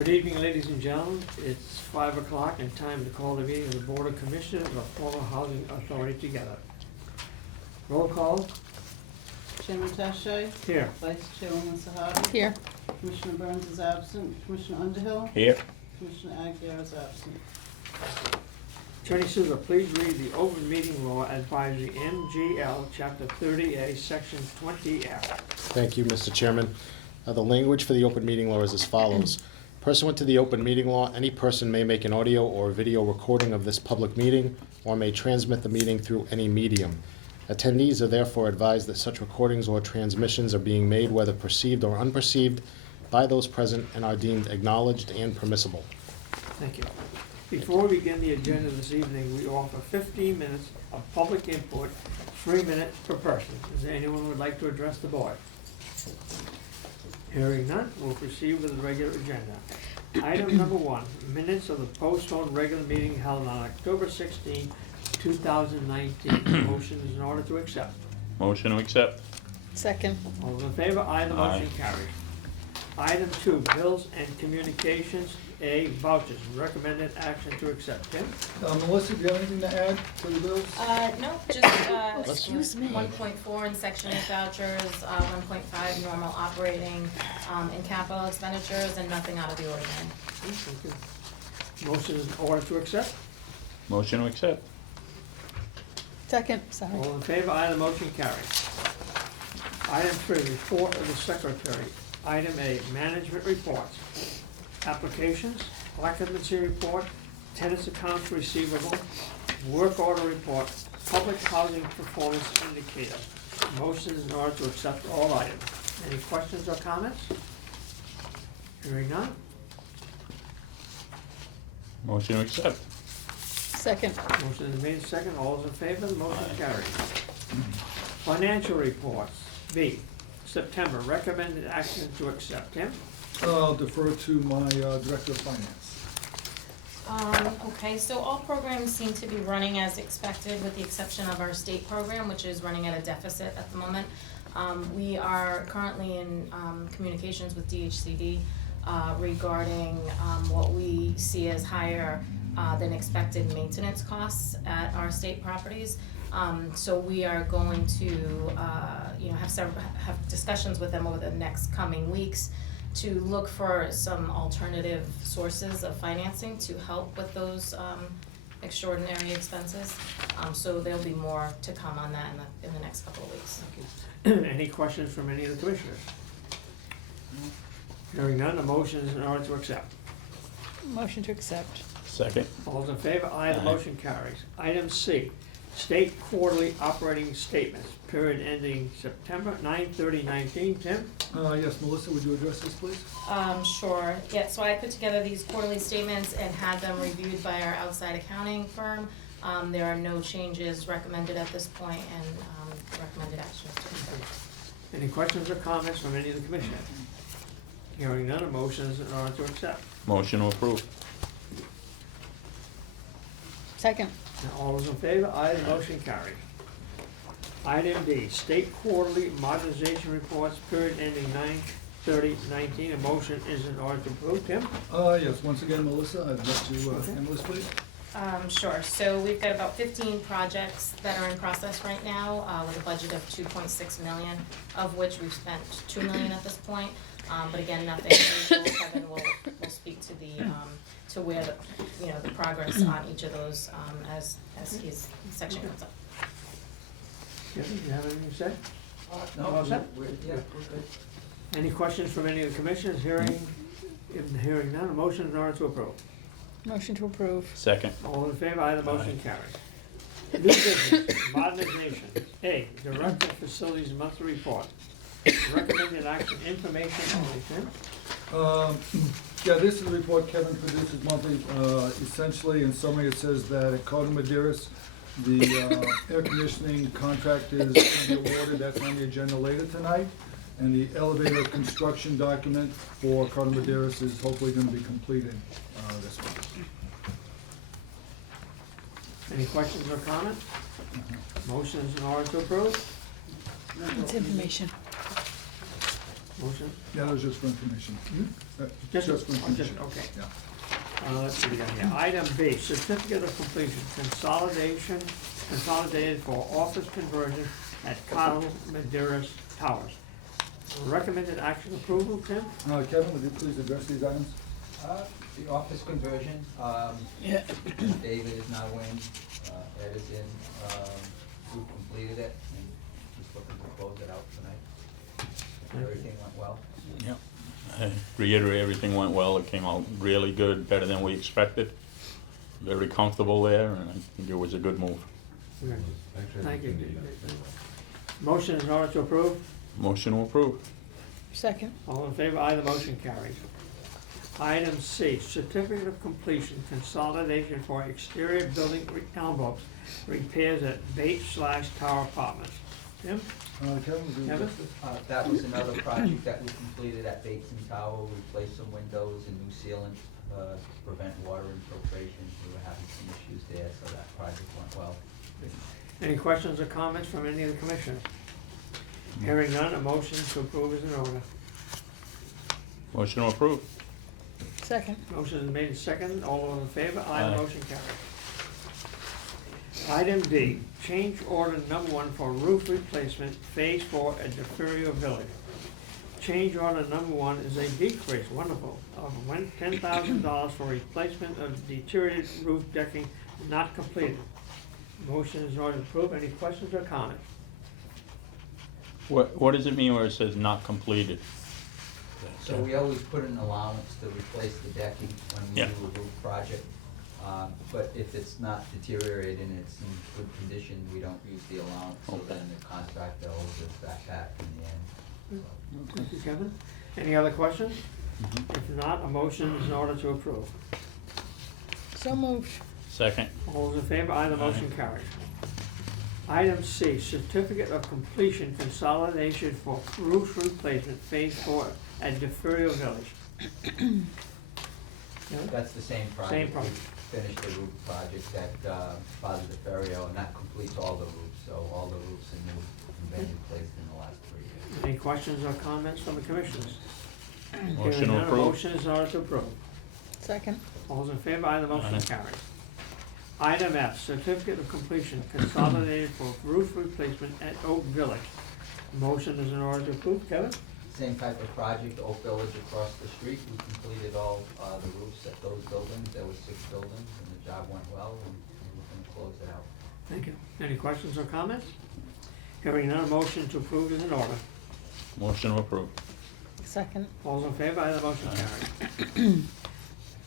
Good evening, ladies and gentlemen. It's 5 o'clock and time to call the meeting of the Board of Commissioners of Florida Housing Authority together. Roll call. Chairman Tache. Here. Vice Chairwoman Sahadi. Here. Commissioner Burns is absent. Commissioner Underhill. Here. Commissioner Aguirre is absent. Attorney Souza, please read the open meeting law advisory MGL Chapter 30A, Section 20F. Thank you, Mr. Chairman. The language for the open meeting law is as follows. Pursuant to the open meeting law, any person may make an audio or video recording of this public meeting or may transmit the meeting through any medium. Attendees are therefore advised that such recordings or transmissions are being made, whether perceived or unperceived, by those present and are deemed acknowledged and permissible. Thank you. Before we begin the agenda this evening, we offer 15 minutes of public input, 3 minutes per person. Is there anyone who would like to address the board? Hearing none, we'll proceed with the regular agenda. Item number 1, minutes of the postponed regular meeting held on October 16, 2019. Motion is in order to accept. Motion to accept. Second. All those in favor? Aye, the motion carries. Item 2, bills and communications. A, vouchers. Recommended action to accept. Tim? Melissa, do you have anything to add to the bills? No, just, Excuse me. 1.4 in Section 8 vouchers, 1.5 normal operating, and capital expenditures, and nothing out of the ordinary. Thank you. Motion is in order to accept. Motion to accept. Second, sorry. All in favor? Aye, the motion carries. Item 3, report of the secretary. Item A, management reports. Applications, occupancy report, tenants accounts receivable, work order report, public housing performance indicator. Motion is in order to accept all items. Any questions or comments? Hearing none. Motion to accept. Second. Motion is made second. All those in favor, the motion carries. Financial reports. B, September, recommended action to accept. Tim? I'll defer to my Director of Finance. Okay, so all programs seem to be running as expected, with the exception of our state program, which is running at a deficit at the moment. We are currently in communications with DHCD regarding what we see as higher than expected maintenance costs at our state properties. So we are going to have discussions with them over the next coming weeks to look for some alternative sources of financing to help with those extraordinary expenses. So there'll be more to come on that in the next couple of weeks. Any questions from any of the commissioners? Hearing none, the motion is in order to accept. Motion to accept. Second. All those in favor? Aye, the Aye. motion carries. Item C, state quarterly operating statements, period ending September 9/30/19. Tim? Yes, Melissa, would you address this, please? Sure, yeah, so I put together these quarterly statements and had them reviewed by our outside accounting firm. There are no changes recommended at this point, and recommended actions to accept. Any questions or comments from any of the commissioners? Hearing none, a motion is in order to accept. Motion to approve. Second. And all those in favor? Aye, the motion carries. Item D, state quarterly modernization reports, period ending 9/30/19. A motion is in order to approve. Tim? Yes, once again, Melissa, I'd like to handle this, please. Sure, so we've got about 15 projects that are in process right now, with a budget of 2.6 million, of which we've spent 2 million at this point. But again, nothing unusual. Kevin will speak to the, to where the progress on each of those, as his section comes up. Kevin, do you have anything to say? No, All set? yeah, okay. Any questions from any of the commissioners? Hearing none, a motion is in order to approve. Motion to approve. Second. All in favor? Aye, the motion carries. New business, modernization. A, Director of Facilities Monthly Report. Recommended action, information only. Tim? Yeah, this is the report Kevin produces monthly. Essentially, in summary, it says that at Cotton Madeiras, the air conditioning contract is to be awarded. That's on the agenda later tonight. And the elevator construction document for Cotton Madeiras is hopefully going to be completed this week. Any questions or comments? Motion is in order to approve. It's information. Motion. Yeah, that was just for information. Just, Just oh, just, completion. okay. Yeah. Let's see, we got here. Item B, certificate of completion, consolidated for office conversion at Cottle Maderas Towers. Recommended action approval, Tim? Kevin, would you please address these items? The office conversion, Yeah. David is now in, Ed is in, we've completed it, and just looking to close it out tonight. Everything went well. Yep. I reiterate, everything went well. It came out really good, better than we expected. Very comfortable there, and I think it was a good move. Thank you. Motion is in order to approve. Motion to approve. Second. All in favor, aye, the motion carries. Item C, certificate of completion, consolidation for exterior building envelopes, repairs at Bates/Tower Apartments. Tim? Kevin, would you Kevin? address this? That was another project that we completed at Bates and Tower. We replaced some windows and new sealant, to prevent water infiltration. We were having some issues there, so that project went well. Any questions or comments from any of the commissioners? Hearing none, a motion to approve is in order. Motion to approve. Second. Motion is made and seconded. All those in favor? Aye, the Aye. motion carries. Item D, change order number 1 for roof replacement, Phase 4 at DeFerrio Village. Change order number 1 is a decrease, wonderful, of $10,000 for replacement of deteriorated roof decking not completed. Motion is in order to approve. Any questions or comments? What does it mean where it says not completed? So we always put an allowance to replace the decking when we Yeah. do a roof project. But if it's not deteriorated and it's in good condition, we don't use the allowance, so Okay. then the contractor owes us back in the end. Thank you, Kevin. Any other questions? If not, a motion is in order to approve. So moved. Second. All those in favor? Aye, the motion carries. Item C, certificate of completion consolidation for roof replacement, Phase 4 at DeFerrio Village. Yeah? That's the same project. Same project. We finished the roof project at Plaza de Ferrio, and that completes all the roofs, so all the roofs are new and been replaced in the last 3 years. Any questions or comments from the commissioners? Motion Hearing to none, a approve. motion is in order to approve. Second. All those in favor? Aye, the motion Aye. carries. Item F, certificate of completion consolidated for roof replacement at Oak Village. Motion is in order to approve. Kevin? Same type of project, Oak Village across the street. We completed all the roofs at those buildings. There were 6 buildings, and the job went well, and we're gonna close it out. Thank you. Any questions or comments? Hearing none, a motion to approve is in order. Motion to approve. Second. All those in favor? Aye, the motion carries.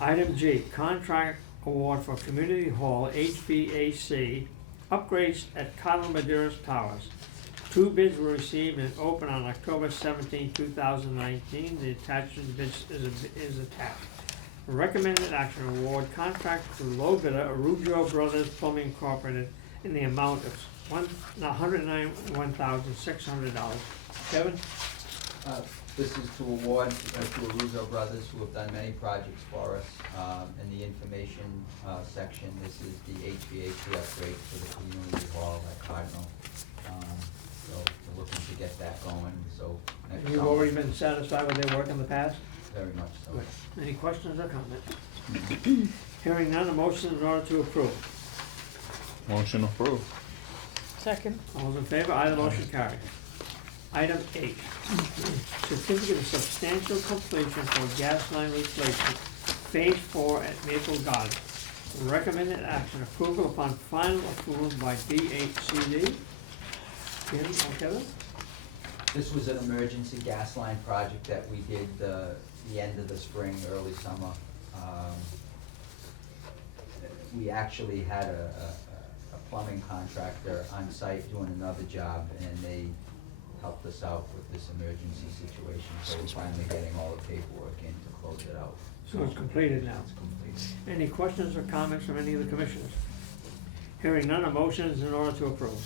Item G, contract award for Community Hall HVAC upgrades at Cottle Maderas Towers. 2 bids were received and opened on October 17, 2019. The attachment is attached. Recommended action award contract to low bidder Arugio Brothers Plumbing Incorporated in the amount of $191,600. Kevin? This is to award to Aruzo Brothers, who have done many projects for us. In the information section, this is the HVAC upgrade for the community hall at Cardinal. So we're looking to get that going, so next You've summer. already been satisfied with their work in the past? Very much so. Good. Any questions or comments? Hearing none, a motion is in order to approve. Motion to approve. Second. All those in favor? Aye, the motion carries. Item H, certificate of substantial completion for gas line replacement, Phase 4 at Maple Garden. Recommended action, approval upon final approval by DHCD. Kim or Kevin? This was an emergency gas line project that we did the end of the spring, early summer. We actually had a plumbing contractor on site doing another job, and they helped us out with this emergency situation, so we're finally getting all the paperwork in to close it out. So it's completed now. It's complete. Any questions or comments from any of the commissioners? Hearing none, a motion is in order to approve.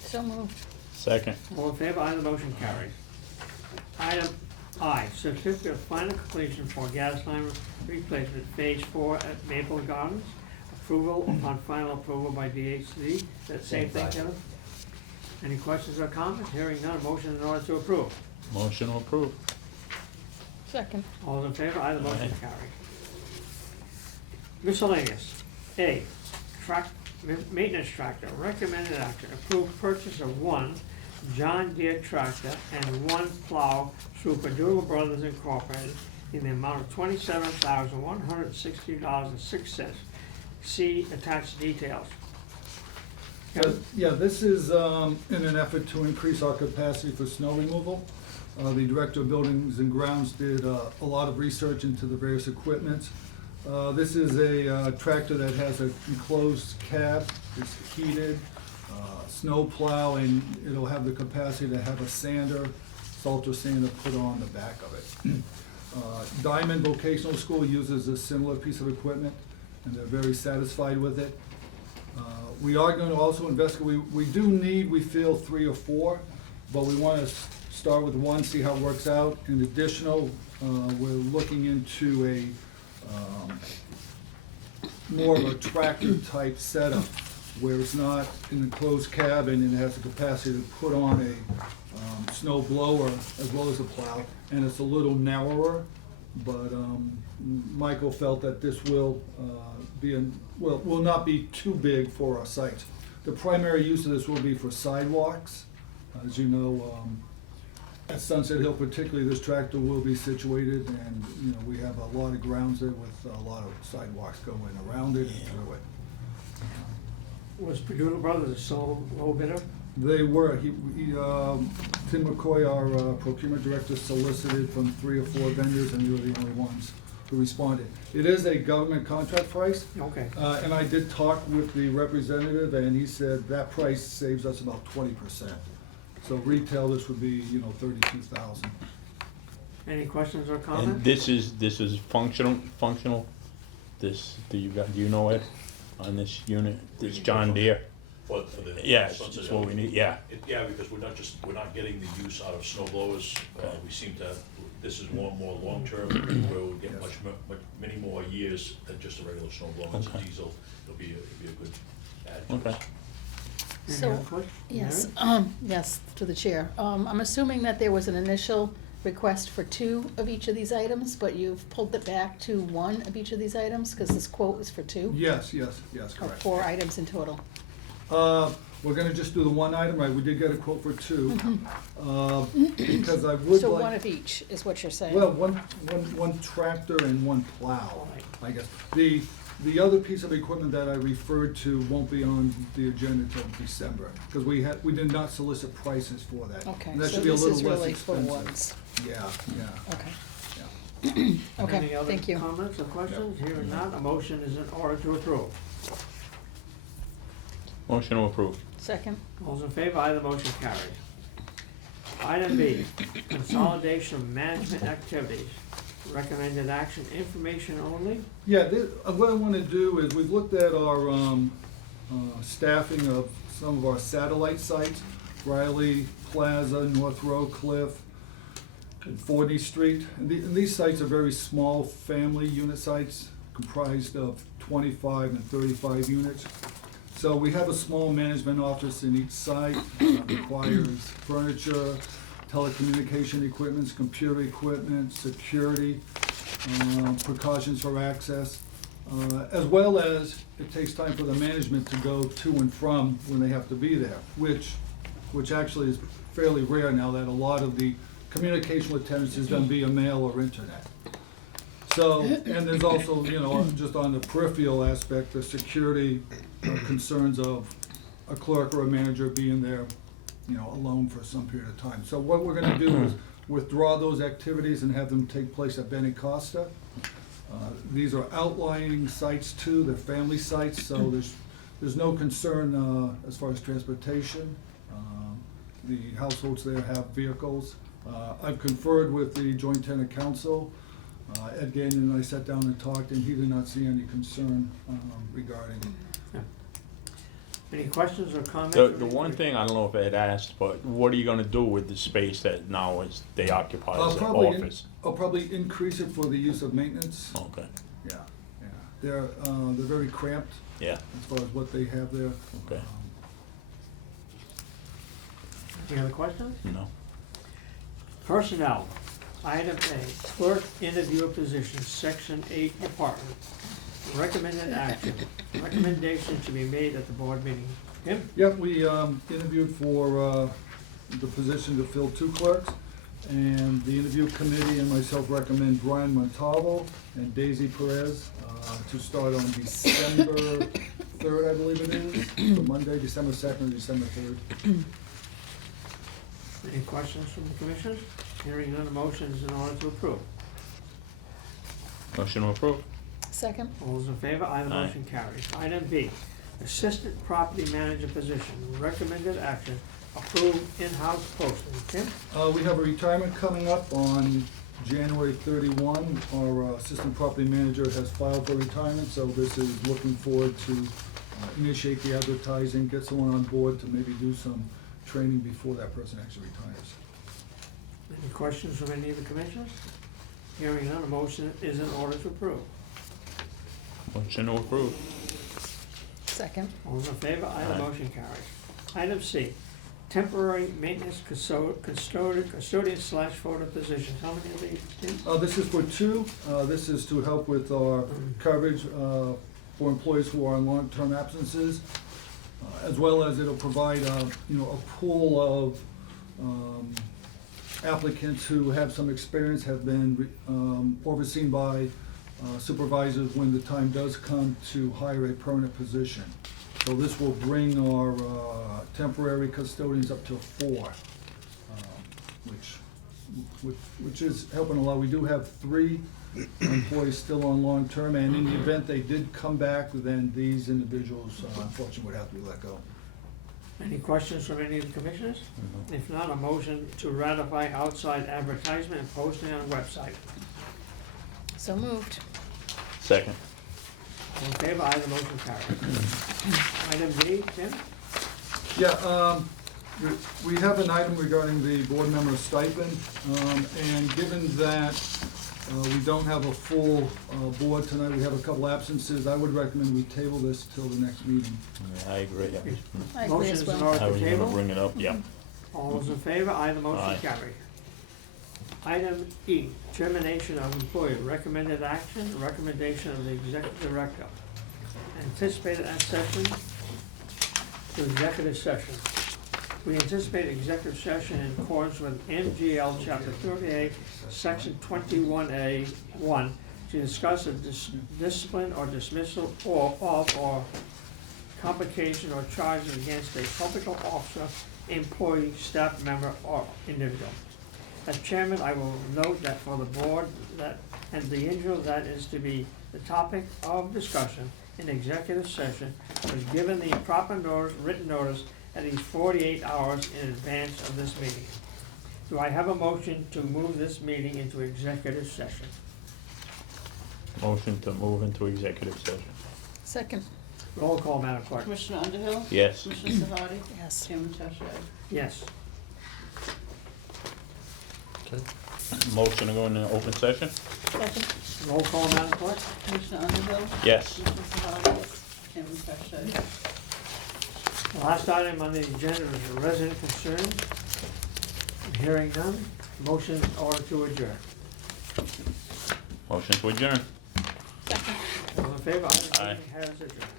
So moved. Second. All in favor? Aye, the motion carries. Item I, certificate of final completion for gas line replacement, Phase 4 at Maple Gardens. Approval upon final approval by DHCD. That same thing, project. Kevin? Any questions or comments? Hearing none, a motion in order to approve. Motion to approve. Second. All those in favor? Aye, the motion Aye. carried. Miscellaneous. A, maintenance tractor, recommended action, approve purchase of one John Deere tractor and one plow through Padula Brothers Incorporated in the amount of $27,160.06. See attached details. Kevin? Yeah, this is in an effort to increase our capacity for snow removal. The Director of Buildings and Grounds did a lot of research into the various equipments. This is a tractor that has an enclosed cab, it's heated, snow plow, and it'll have the capacity to have a sander, salter sander put on the back of it. Diamond Vocational School uses a similar piece of equipment, and they're very satisfied with it. We are going to also investigate, we do need, we feel, 3 or 4, but we want to start with one, see how it works out. In additional, we're looking into a more of a tractor type setup where it's not an enclosed cabin and it has the capacity to put on a snow blower as well as a plow, and it's a little narrower, but Michael felt that this will will not be too big for our sites. The primary use of this will be for sidewalks. As you know, at Sunset Hill particularly, this tractor will be situated, and we have a lot of grounds there with a lot of sidewalks going around it and through it. Was Padula Brothers a sole low bidder? They were. Tim McCoy, our procurement director, solicited from 3 or 4 vendors, and they were the only ones who responded. It is a government contract price, Okay. and I did talk with the representative, and he said that price saves us about 20%. So retail, this would be, $32,000. Any questions or And comments? this is functional, do you know it, on this unit, this John Deere? For the. Yeah, Sunset it's what Hill. we need, yeah. Yeah, because we're not getting the use out of snow blowers. We seem to, this is more long-term, where we'll get many more years than just a regular snow blower. It's a Okay. diesel, it'll be a good add. to Okay. us. Any So, other questions? Yes, Mary? yes, to the chair. I'm assuming that there was an initial request for 2 of each of these items, but you've pulled it back to 1 of each of these items, because this quote was for 2? Yes, Or correct. 4 items in total? We're gonna just do the one item, right? We did get a quote for 2. Because I would So like. 1 of each is what you're saying? Well, one tractor and 1 plow, I guess. The other piece of equipment that I referred to won't be on the agenda till December, because we did not solicit prices for that. Okay, And that so should be a this little is less really for expensive. ones. Yeah. Okay, Yeah. okay, Any other thank you. comments or questions? Hearing none, a motion is in order to approve. Motion to approve. Second? All those in favor? Aye, the motion carried. Item B, consolidation of management activities. Recommended action, information only. Yeah, what I want to do is, we've looked at our staffing of some of our satellite sites, Riley Plaza, North Row Cliff, and 40th Street. And these sites are very small family unit sites comprised of 25 and 35 units. So we have a small management office in each site, requires furniture, telecommunication equipment, computer equipment, security, precautions for access, as well as it takes time for the management to go to and from when they have to be there, which actually is fairly rare now that a lot of the communication with tenants is done via mail or internet. So, and there's also, just on the peripheral aspect, the security concerns of a clerk or a manager being there, alone for some period of time. So what we're gonna do is withdraw those activities and have them take place at Benny Costa. These are outlying sites too, they're family sites, so there's no concern as far as transportation. The households there have vehicles. I've conferred with the Joint Tenant Council. Ed Gagnon and I sat down and talked, and he did not see any concern regarding. Any questions or comments? The one thing, I don't know if Ed asked, but what are you gonna do with the space that now they occupy as an office? I'll probably increase it for the use of maintenance. Okay, Yeah. They're very cramped yeah, as far as what they have there. okay, Any other questions? no. Personnel. Item A, clerk interview position, section 8 department. Recommended action, recommendation to be made at the board meeting. Tim? Yep, we interviewed for the position to fill 2 clerks, and the interview committee and myself recommend Brian Montalvo and Daisy Perez to start on December 3rd, I believe it is, so Monday, December 2nd, December 3rd. Any questions from the commissioners? Hearing none, motion is in order to approve. Motion to approve. Second? All those in favor? Aye, the Aye. motion carries. Item B, assistant property manager position, recommended action, approve in-house posting. Tim? We have a retirement coming up on January 31. Our assistant property manager has filed for retirement, so this is looking forward to initiate the advertising, get someone on board to maybe do some training before that person actually retires. Any questions from any of the commissioners? Hearing none, a motion is in order to approve. Motion to approve. Second? All those in favor? Aye, the Aye. motion carries. Item C, temporary maintenance custodian slash photo positions. How many of these, Tim? This is for 2. This is to help with our coverage for employees who are on long-term absences, as well as it'll provide a pool of applicants who have some experience, have been overseen by supervisors when the time does come to hire a permanent position. So this will bring our temporary custodians up to 4, which is helping a lot. We do have 3 employees still on long-term, and in the event they did come back, then these individuals unfortunately would have to be let go. Any questions from any of the commissioners? If not, a motion to ratify outside advertisement and posting on the website. So moved. Second. All in favor? Aye, the motion carries. Item D, Tim? Yeah, we have an item regarding the board member stipend, and given that we don't have a full board tonight, we have a couple absences, I would recommend we table this till the next meeting. Yeah, I agree. I agree Motion as is in well. order I to was gonna table. bring it up, yeah. All those in favor? Aye, the motion Aye. carries. Item E, termination of employee, recommended action, recommendation of the executive director. Anticipated session to executive session. We anticipate executive session in accordance with MGL Chapter 38, Section 21A1, to discuss a discipline or dismissal or complication or charges against a public officer, employee, staff member, or individual. As chairman, I will note that for the board and the individual that is to be the topic of discussion in executive session was given the proper notice, written notice, at least 48 hours in advance of this meeting. Do I have a motion to move this meeting into executive session? Motion to move into executive session. Second? Roll call, Madam Clerk. Commissioner Underhill? Yes. Commissioner Sahadi? Yes. Chairman Tache? Yes. Okay. Motion to go into open session? Second? Roll call, Madam Clerk. Commissioner Underhill? Yes. Commissioner Sahadi? Chairman Tache? The last item on the agenda is a resident concern. Hearing none, motion in order to adjourn. Motion to adjourn. Second? All in favor? Aye. Meeting has adjourned.